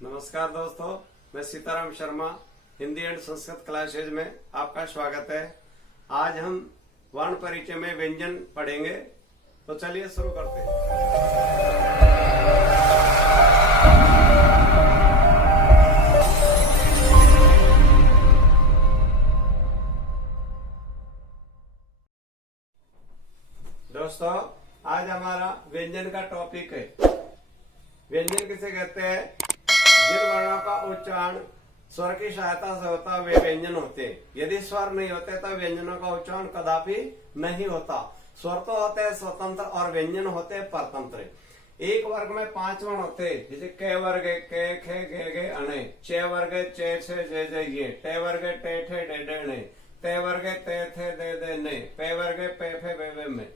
नमस्कार दोस्तों, मैं सीताराम शर्मा हिंदी एंड संस्कृत क्लासेज में आपका स्वागत है। आज हम वर्ण परिचय में व्यंजन पढ़ेंगे, तो चलिए शुरू करते हैं। दोस्तों, आज हमारा व्यंजन का टॉपिक है। व्यंजन किसे कहते हैं? जिन वर्णों का उच्चारण स्वर की सहायता से होता वे व्यंजन होते। यदि स्वर नहीं होते तो व्यंजनों का उच्चारण कदापि नहीं होता। स्वर तो होते हैं स्वतंत्र और व्यंजन होते हैं परतंत्र। एक वर्ग में 5 वर्ण होते हैं, जैसे क वर्ग के खे गे गे अणे, चे वर्ग चे छे जे जे ये, टे वर्ग टे ठे डे डे ने, ते वर्ग ते थे दे दे ने, पे वर्ग पे फे बे बे में।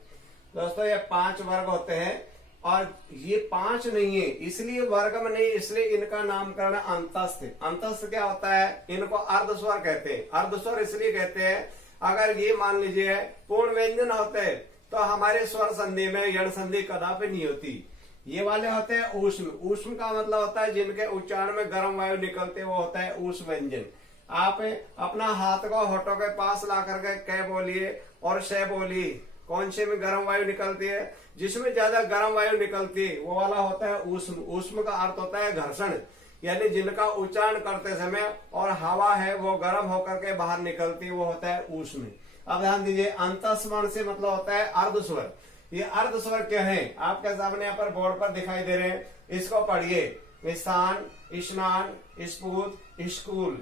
दोस्तों, ये 5 वर्ग होते हैं और ये 5 नहीं है, इसलिए वर्ग में नहीं, इसलिए इनका नामकरण अंतस्थ। अंतस्थ क्या होता है? इनको अर्धस्वर कहते हैं। अर्धस्वर इसलिए कहते हैं, अगर ये मान लीजिए पूर्ण व्यंजन होते तो हमारे स्वर संधि में यण संधि कदापि नहीं होती। ये वाले होते हैं ऊष्म। ऊष्म का मतलब होता है जिनके उच्चारण में गर्म वायु निकलते, वो होता है ऊष्म व्यंजन। आप अपना हाथ को होठों के पास ला करके क बोलिए और श बोलिए, कौन से में गर्म वायु निकलती है? जिसमें ज्यादा गर्म वायु निकलती है वो वाला होता है ऊष्म। ऊष्म का अर्थ होता है घर्षण, यानी जिनका उच्चारण करते समय और हवा है वो गर्म होकर के बाहर निकलती है, वो होता है ऊष्म। अब ध्यान दीजिए, अंतस्वर्ण से मतलब होता है अर्धस्वर। ये अर्धस्वर क्या है? आपके सामने यहाँ पर बोर्ड पर दिखाई दे रहे हैं, इसको पढ़िए। स्थान, स्नान, स्फूत, स्कूल,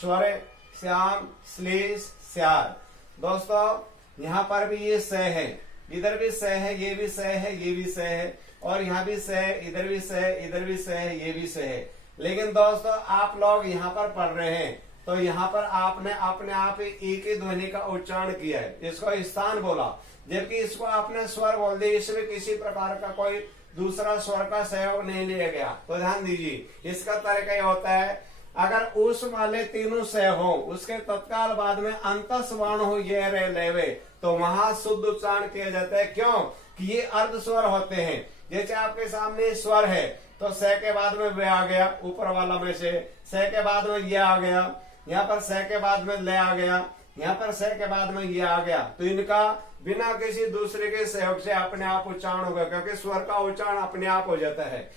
स्वर, श्याम, श्लेष, स्यार। दोस्तों, यहाँ पर भी ये स है, इधर भी स है, ये भी स है, ये भी स है, और यहाँ भी स है, इधर भी स है, इधर भी स है, ये भी स है। लेकिन दोस्तों, आप लोग यहाँ पर पढ़ रहे हैं तो यहाँ पर आपने अपने आप एक ही ध्वनि का उच्चारण किया है, इसको स्थान बोला, जबकि इसको आपने स्वर बोल दिया। इसमें किसी प्रकार का कोई दूसरा स्वर का सहयोग नहीं लिया गया। तो ध्यान दीजिए, इसका तरीका यह होता है, अगर उस वाले तीनों से हो, उसके तत्काल बाद में अंतस्वर्ण हो ये रे लेवे, तो वहां शुद्ध उच्चारण किया जाता है। क्यों? कि ये अर्ध स्वर होते हैं। जैसे आपके सामने स्वर है तो स के बाद में वे आ गया, ऊपर वाला में से स के बाद में ये आ गया, यहाँ पर स के बाद में ले आ गया, यहाँ पर स के बाद में ये आ गया। तो इनका बिना किसी दूसरे के सहयोग से अपने आप उच्चारण होगा, क्योंकि स्वर का उच्चारण अपने आप हो जाता है।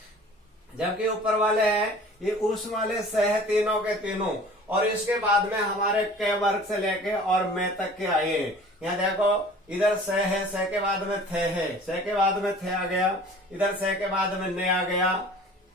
जबकि ऊपर वाले हैं ये उस वाले सह तीनों के तीनों, और इसके बाद में हमारे क वर्ग से लेके और मैं तक के आए हैं। यहाँ देखो, इधर स है, स के बाद में थे है, स के बाद में थे आ गया, इधर स के बाद में ने आ गया,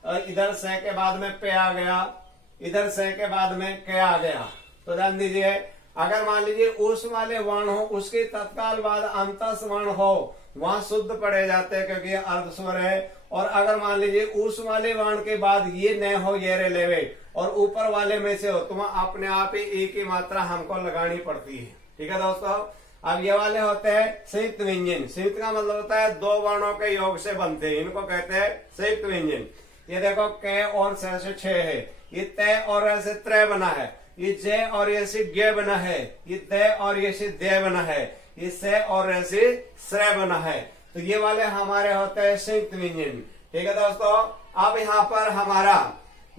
और इधर स के बाद में पे आ गया, इधर स के बाद में के आ गया। तो ध्यान दीजिए, अगर मान लीजिए उस वाले वर्ण हो, उसके तत्काल बाद अंतस वर्ण हो, वहां शुद्ध पढ़े जाते हैं, क्योंकि ये अर्धस्वर है। और अगर मान लीजिए उस वाले वर्ण के बाद ये न हो, ये रे लेवे, और ऊपर वाले में से हो, तो वहां अपने आप ही एक ही मात्रा हमको लगानी पड़ती है। ठीक है दोस्तों, अब ये वाले होते हैं संयुक्त व्यंजन। संयुक्त का मतलब होता है 2 वर्णों के योग से बनते हैं, इनको कहते हैं संयुक्त व्यंजन। ये देखो, क और स से 6 है, ये तय और य से त्रय बना है, ये ज और ये से ग बना है, ये तय और ये से दय बना है, ये स और य से श्रय बना है। तो ये वाले हमारे होते हैं संयुक्त व्यंजन। ठीक है दोस्तों, अब यहाँ पर हमारा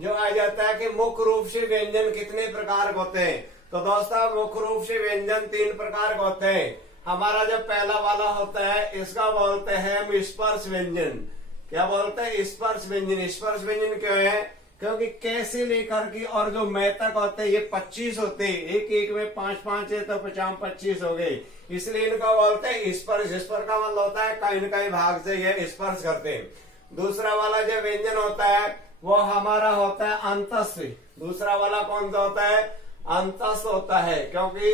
जो आ जाता है कि मुख्य रूप से व्यंजन कितने प्रकार के होते हैं। तो दोस्तों, मुख्य रूप से व्यंजन 3 प्रकार के होते हैं। हमारा जो पहला वाला होता है, इसका बोलते हैं हम स्पर्श व्यंजन। क्या बोलते हैं? स्पर्श व्यंजन। स्पर्श व्यंजन क्यों है? क्योंकि कैसे लेकर के और जो मैं तक होते हैं ये 25 होते हैं, एक एक में 5-5 है तो 50-25 हो गए, इसलिए इनका बोलते हैं स्पर्श। स्पर्श का मतलब होता है कहीं न कहीं भाग से ये स्पर्श करते हैं। दूसरा वाला जो व्यंजन होता है वो हमारा होता है अंतस्थ। दूसरा वाला कौन सा होता है? अंतस्थ होता है, क्योंकि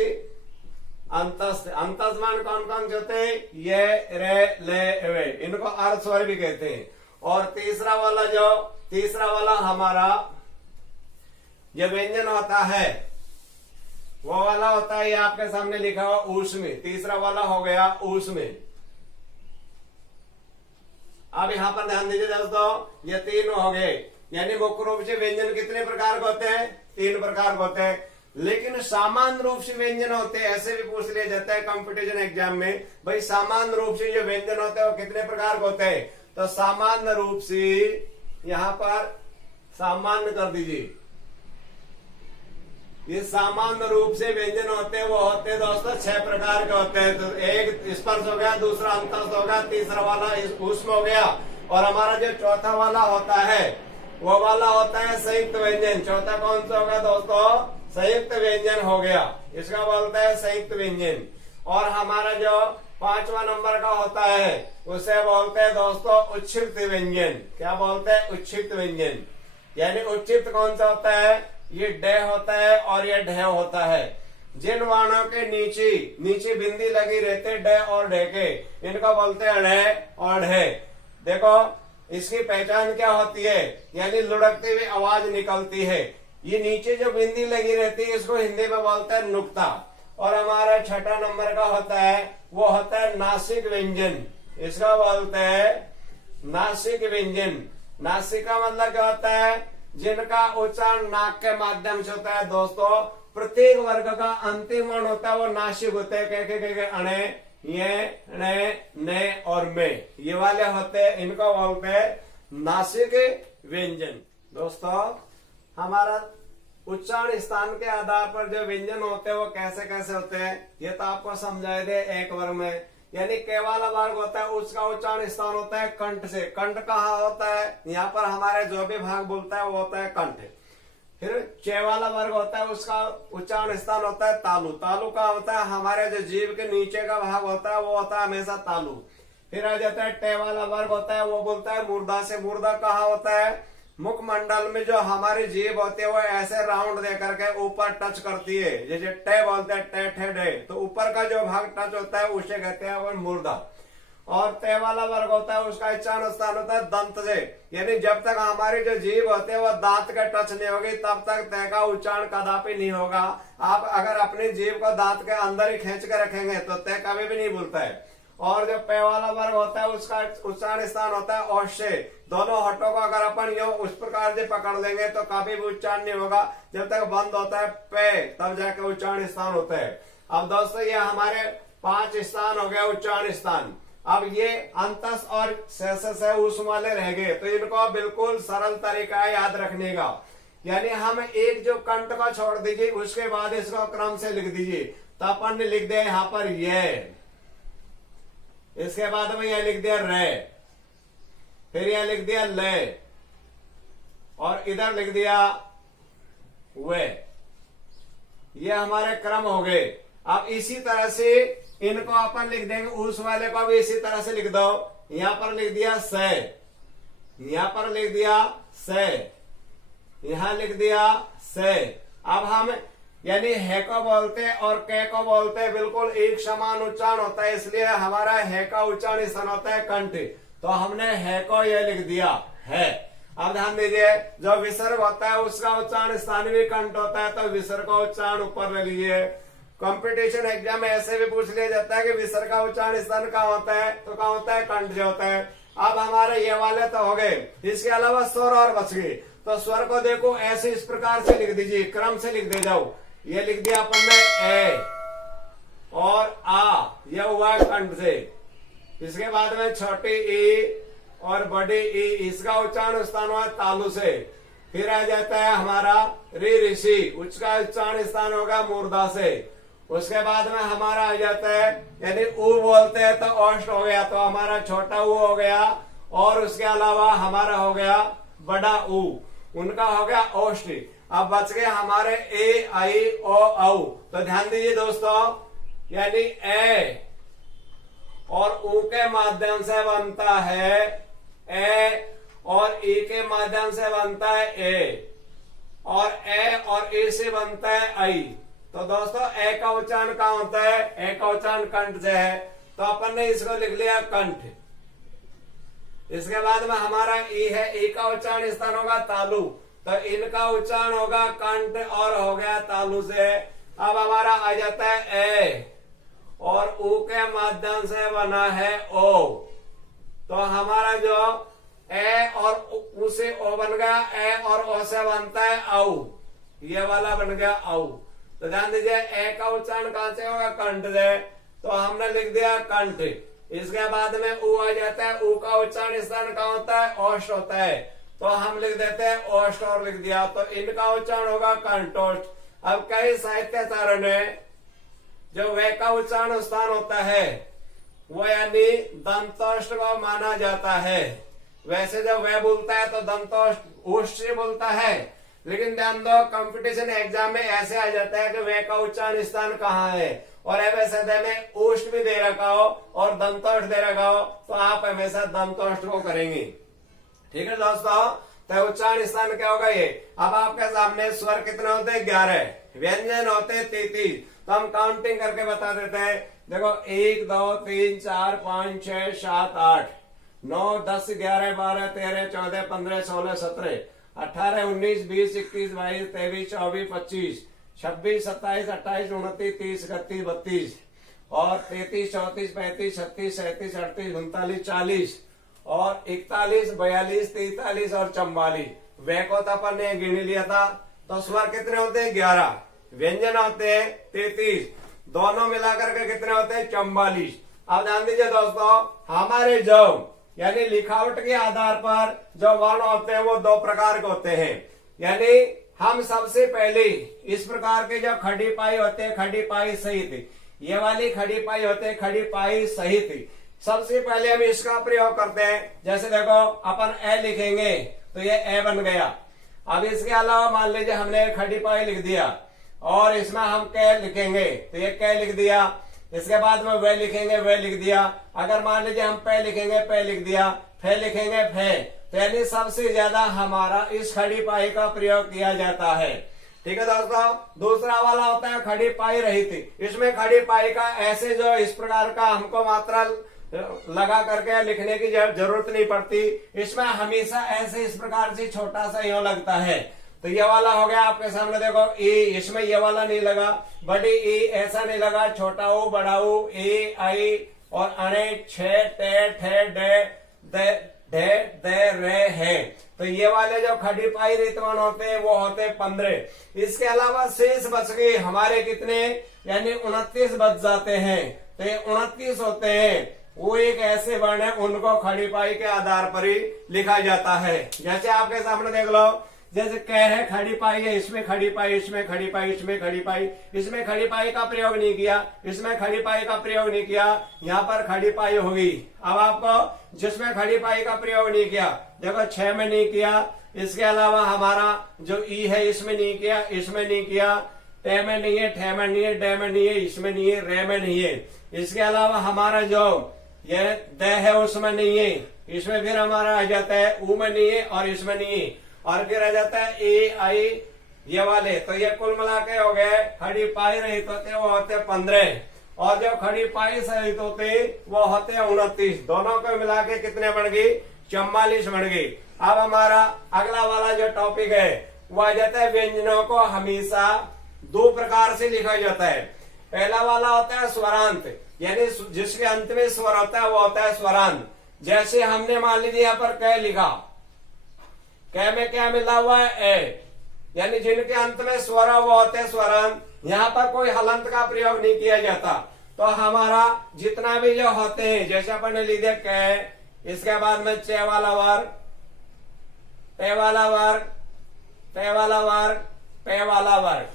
अंतस्थ मान कौन कौन से होते हैं? ये रे ले वे, इनको अर्ध स्वर भी कहते हैं। और तीसरा वाला हमारा जो व्यंजन होता है वो वाला होता है, ये आपके सामने लिखा हुआ ऊष्म। तीसरा वाला हो गया ऊष्म। अब यहाँ पर ध्यान दीजिए दोस्तों, ये 3 हो गए, यानी मुख्य रूप से व्यंजन कितने प्रकार के होते हैं? 3 प्रकार के होते हैं। लेकिन सामान्य रूप से व्यंजन होते हैं, ऐसे भी पूछ लिया जाता है कंपटीशन एग्जाम में, भाई सामान्य रूप से जो व्यंजन होते हैं वो कितने प्रकार के होते हैं? तो सामान्य रूप से यहाँ पर सामान्य कर दीजिए। ये सामान्य रूप से व्यंजन होते हैं, वो होते हैं दोस्तों 6 प्रकार के होते हैं। तो एक स्पर्श हो गया, दूसरा अंतस्थ हो गया, तीसरा वाला ऊष्म हो गया, और हमारा जो चौथा वाला होता है वो वाला होता है संयुक्त व्यंजन। चौथा कौन सा होगा दोस्तों? संयुक्त व्यंजन हो गया, इसका बोलता है संयुक्त व्यंजन। और हमारा जो 5वां नंबर का होता है उसे बोलते हैं दोस्तों उच्छिष्ट व्यंजन। क्या बोलते हैं? उच्छिष्ट व्यंजन। यानी उच्छिष्ट कौन सा होता है? ये ड होता है और ये ढ होता है। जिन वर्णों के नीचे बिंदी लगी रहते ड और ढ के, इनको बोलते हैं ढ और ढ। देखो इसकी पहचान क्या होती है? यानी लुढ़कती हुई आवाज निकलती है। ये नीचे जो बिंदी लगी रहती है इसको हिंदी में बोलते हैं नुक्ता। और हमारा 6ठा नंबर का होता है वो होता है नासिक व्यंजन। इसका बोलते हैं नासिक व्यंजन। नासिक का मतलब क्या होता है? जिनका उच्चारण नाक के माध्यम से होता है दोस्तों। प्रत्येक वर्ग का अंतिम वर्ण होता है वो नासिक होते हैं। के अणे, ये, ने और में, ये वाले होते हैं, इनको बोलते हैं नासिक व्यंजन। दोस्तों हमारा उच्चारण स्थान के आधार पर जो व्यंजन होते हैं वो कैसे कैसे होते हैं ये तो आपको समझाए थे एक वर्ग में। यानी के वाला वर्ग होता है उसका उच्चारण स्थान होता है कंठ से। कंठ कहाँ होता है? यहाँ पर हमारे जो भी भाग बोलता है वो होता है कंठ। फिर चे वाला वर्ग होता है उसका उच्चारण स्थान होता है तालु। तालु का होता है हमारे जो जीभ के नीचे का भाग होता है वो होता है हमेशा तालु। फिर आ जाता है टे वाला वर्ग होता है वो बोलता है मूर्धा से। मूर्धा कहाँ होता है? मुखमंडल में जो हमारी जीभ होती है वो ऐसे राउंड दे करके ऊपर टच करती है। जैसे टे बोलते हैं टे ठे डे, तो ऊपर का जो भाग टच होता है उसे कहते हैं वो मूर्धा। और ते वाला वर्ग होता है उसका उच्चारण स्थान होता है दंत से। यानी जब तक हमारी जो जीभ होती है वो दांत का टच नहीं होगी तब तक ते का उच्चारण कदापि नहीं होगा। आप अगर अपनी जीभ को दांत के अंदर ही खींच के रखेंगे तो ते कभी भी नहीं बोलता है। और जो पे वाला वर्ग होता है उसका उच्चारण स्थान होता है ओष से। दोनों होठों को अगर अपन यो उस प्रकार से पकड़ लेंगे तो कभी भी उच्चारण नहीं होगा। जब तक बंद होता है पे तब जाके उच्चारण स्थान होता है। अब दोस्तों ये हमारे 5 स्थान हो गए उच्चारण स्थान। अब ये अंतस और से उस वाले रह गए, तो इनको बिल्कुल सरल तरीका है याद रखने का। यानी हम एक जो कंठ को छोड़ दीजिए उसके बाद इसको क्रम से लिख दीजिए। तो अपन ने लिख दिया यहाँ पर ये, इसके बाद में यह लिख दिया रे, फिर यह लिख दिया ले, और इधर लिख दिया वे। ये हमारे क्रम हो गए। अब इसी तरह से इनको अपन लिख देंगे। उस वाले को भी इसी तरह से लिख दो। यहां पर लिख दिया से, यहां पर लिख दिया से, यहां लिख दिया से। अब हम यानी है को बोलते हैं और के को बोलते हैं बिल्कुल एक समान उच्चारण होता है, इसलिए हमारा है का उच्चारण स्थान होता है कंठ। तो हमने है को यह लिख दिया है। अब ध्यान दीजिए जो विसर्ग होता है उसका उच्चारण स्थान भी कंठ होता है, तो विसर्ग का उच्चारण ऊपर ले लीजिए। कंपटीशन एग्जाम में ऐसे भी पूछ लिया जाता है कि विसर्ग का उच्चारण स्थान कहाँ होता है, तो कहाँ होता है? कंठ जो होता है। अब हमारे ये वाले तो हो गए, इसके अलावा स्वर और बच गए। तो स्वर को देखो ऐसे इस प्रकार से लिख दीजिए, क्रम से लिख दे जाओ। ये लिख दिया अपन ने ए और आ, यह हुआ कंठ से। इसके बाद में छोटी ई और बड़ी ई, इसका उच्चारण स्थान हुआ तालु से। फिर आ जाता है हमारा री ऋषि, उसका उच्चारण स्थान होगा मूर्धा से। उसके बाद में हमारा आ जाता है यानी ऊ बोलते हैं तो ओष्ठ हो गया, तो हमारा छोटा ऊ हो गया। और उसके अलावा हमारा हो गया बड़ा ऊ, उनका हो गया ओष्ठ। अब बच गए हमारे ए आई ओ औ। तो ध्यान दीजिए दोस्तों, यानी ए और ऊ के माध्यम से बनता है ए, और ई के माध्यम से बनता है ए, और ए और ए से बनता है आई। तो दोस्तों ए का उच्चारण कहाँ होता है? ए का उच्चारण कंठ से है, तो अपन ने इसको लिख लिया कंठ। इसके बाद में हमारा ई है, ई का उच्चारण स्थान होगा तालु, तो इनका उच्चारण होगा कंठ और हो गया तालु से। अब हमारा आ जाता है ए और ऊ के माध्यम से बना है ओ, तो हमारा जो ए और ऊ से ओ बन गया, ए और ओ से बनता है औ, ये वाला बन गया औ। तो ध्यान दीजिए ए का उच्चारण कहां से होगा? कंठ से, तो हमने लिख दिया कंठ। इसके बाद में ऊ आ जाता है, ऊ का उच्चारण स्थान कहां होता है? ओष्ठ होता है, तो हम लिख देते हैं ओस्ट और लिख दिया, तो इनका उच्चारण होगा कंठोष्ठ। अब कई साहित्याचार्यों ने जो वे का उच्चारण स्थान होता है वो यानी दंतोष्ठ को माना जाता है। वैसे जब वह बोलता है तो दंतोष्ठ ओष्ठ से बोलता है, लेकिन ध्यान दो कंपटीशन एग्जाम में ऐसे आ जाता है कि वे का उच्चारण स्थान कहाँ है, और वैसे में ओष्ठ भी दे रखा हो और दंतोष्ठ दे रखा हो, तो आप हमेशा दंतोष्ठ को करेंगे। ठीक है दोस्तों, तो उच्चारण स्थान क्या होगा ये। अब आपके सामने स्वर कितने होते हैं 11, व्यंजन होते हैं 33। तो हम काउंटिंग करके बता देते हैं। देखो 1 2 3 4 5 6 7 8 9 10 11 12 13 14 15 16 17 18 19 20 21 22 23 24 25 26 27 28 29 30 31 32 और 33 34 35 36 37 38 39 40 और 41 42 43 और 44। वे को तो अपन ने गिन लिया था। तो स्वर कितने होते हैं 11, व्यंजन होते हैं 33, दोनों मिलाकर के कितने होते हैं 44। अब ध्यान दीजिए दोस्तों, हमारे जो यानी लिखावट के आधार पर जो वर्ण होते हैं वो दो प्रकार के होते हैं। यानी हम सबसे पहले इस प्रकार के जो खड़ी पाई होते हैं, खड़ी पाई सहित, ये वाली खड़ी पाई होते हैं खड़ी पाई सहित, सबसे पहले हम इसका प्रयोग करते हैं। जैसे देखो अपन ए लिखेंगे तो ये ए बन गया। अब इसके अलावा मान लीजिए हमने खड़ी पाई लिख दिया और इसमें हम कै लिखेंगे तो ये कै लिख दिया। इसके बाद में वे लिखेंगे वे लिख दिया। अगर मान लीजिए हम पे लिखेंगे पे लिख दिया, फे लिखेंगे फे। तो यानी सबसे ज्यादा हमारा इस खड़ी पाई का प्रयोग किया जाता है। ठीक है दोस्तों, दूसरा वाला होता है खड़ी पाई रहित। इसमें खड़ी पाई का ऐसे जो इस प्रकार का हमको मात्रा लगा करके लिखने की जरूरत नहीं पड़ती। इसमें हमेशा ऐसे इस प्रकार से छोटा सा यो लगता है। तो ये वाला हो गया आपके सामने, देखो ए, इसमें ये वाला नहीं लगा, बड़ी ए ऐसा नहीं लगा, छोटा ओ बड़ा ओ, ए आई और अणे छे टे ठे डे दे ढे दे रे है। तो ये वाले जो खड़ी पाई रितवन होते हैं वो होते 15। इसके अलावा शेष बच गए हमारे कितने, यानी 29 बच जाते हैं। तो ये 29 होते हैं, वो एक ऐसे वर्ण है उनको खड़ी पाई के आधार पर ही लिखा जाता है। जैसे आपके सामने देख लो, जैसे कह है खड़ी पाई है, इसमें खड़ी पाई, इसमें खड़ी पाई, इसमें खड़ी पाई, इसमें खड़ी पाई का प्रयोग नहीं किया, इसमें खड़ी पाई का प्रयोग नहीं किया, यहाँ पर खड़ी पाई होगी। अब आपको जिसमें खड़ी पाई का प्रयोग नहीं किया, देखो 6 में नहीं किया, इसके अलावा हमारा जो ई है इसमें नहीं किया, इसमें नहीं किया, टे में नहीं है, ठे में नहीं है, डे में नहीं है, इसमें नहीं है, रे में नहीं है। इसके अलावा हमारा जो ये द है उसमें नहीं है, इसमें फिर हमारा आ जाता है ऊ में नहीं है और इसमें नहीं है, और फिर आ जाता है ए आई ये वाले। तो ये कुल मिला के हो गए खड़ी पाई रहित होते वो होते 15, और जो खड़ी पाई सहित होते वो होते 29। दोनों को मिला के कितने बन गई 44 बन गई। अब हमारा अगला वाला जो टॉपिक है वो आ जाता है व्यंजनों को हमेशा दो प्रकार से लिखा जाता है। पहला वाला होता है स्वरांत, यानी जिसके अंत में स्वर होता है वो होता है स्वरांत। जैसे हमने मान लीजिए यहाँ पर कै लिखा, कै में क्या मिला हुआ है ए, यानी जिनके अंत में स्वर वो होते हैं स्वरांत। यहाँ पर कोई हलंत का प्रयोग नहीं किया जाता। तो हमारा जितना भी जो होते हैं, जैसे अपन ने लिख दिया कै, इसके बाद में चे वाला वर्ग, पे वाला वर्ग, पे वाला वर्ग, पे वाला वर्ग।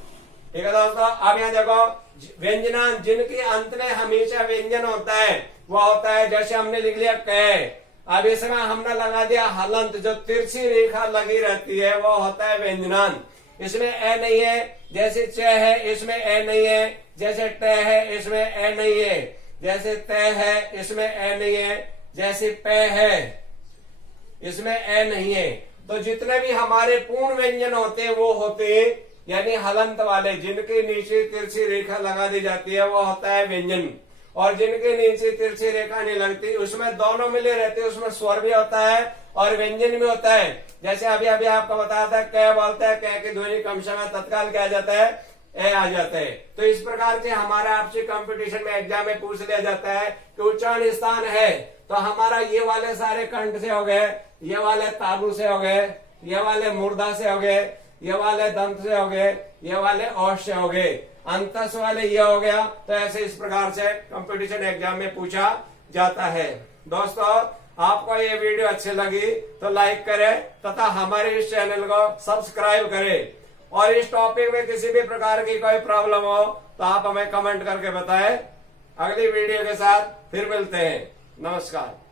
ठीक है दोस्तों, अब यहाँ देखो व्यंजनांत जिनके अंत में हमेशा व्यंजन होता है वो होता है, जैसे हमने लिख लिया कै, अब इसमें हमने लगा दिया हलंत, जो तिरछी रेखा लगी रहती है वो होता है व्यंजनांत। इसमें ए नहीं है, जैसे च है इसमें ए नहीं है, जैसे ट है इसमें ए नहीं है, जैसे त है इसमें ए नहीं है, जैसे पे है इसमें ए नहीं है। तो जितने भी हमारे पूर्ण व्यंजन होते हैं वो होते हैं यानी हलंत वाले, जिनके नीचे तिरछी रेखा लगा दी जाती है वो होता है व्यंजन, और जिनके नीचे तिरछी रेखा नहीं लगती उसमें दोनों मिले रहते हैं, उसमें स्वर भी होता है और व्यंजन भी होता है। जैसे अभी अभी आपको बताया था कै बोलता है, कै की ध्वनि कम समय तत्काल क्या आ जाता है ए आ जाता है। तो इस प्रकार से हमारा आपसे कंपटीशन में एग्जाम में पूछ लिया जाता है कि उच्चारण स्थान है तो हमारा ये वाले सारे कंठ से हो गए, ये वाले तालु से हो गए, ये वाले मुर्दा से हो गए, ये वाले दंत से हो गए, ये वाले औष से हो गए, अंतस वाले ये हो गया। तो ऐसे इस प्रकार से कंपटीशन एग्जाम में पूछा जाता है। दोस्तों आपको ये वीडियो अच्छी लगी तो लाइक करें तथा हमारे इस चैनल को सब्सक्राइब करें। और इस टॉपिक में किसी भी प्रकार की कोई प्रॉब्लम हो तो आप हमें कमेंट करके बताएं। अगली वीडियो के साथ फिर मिलते हैं। नमस्कार।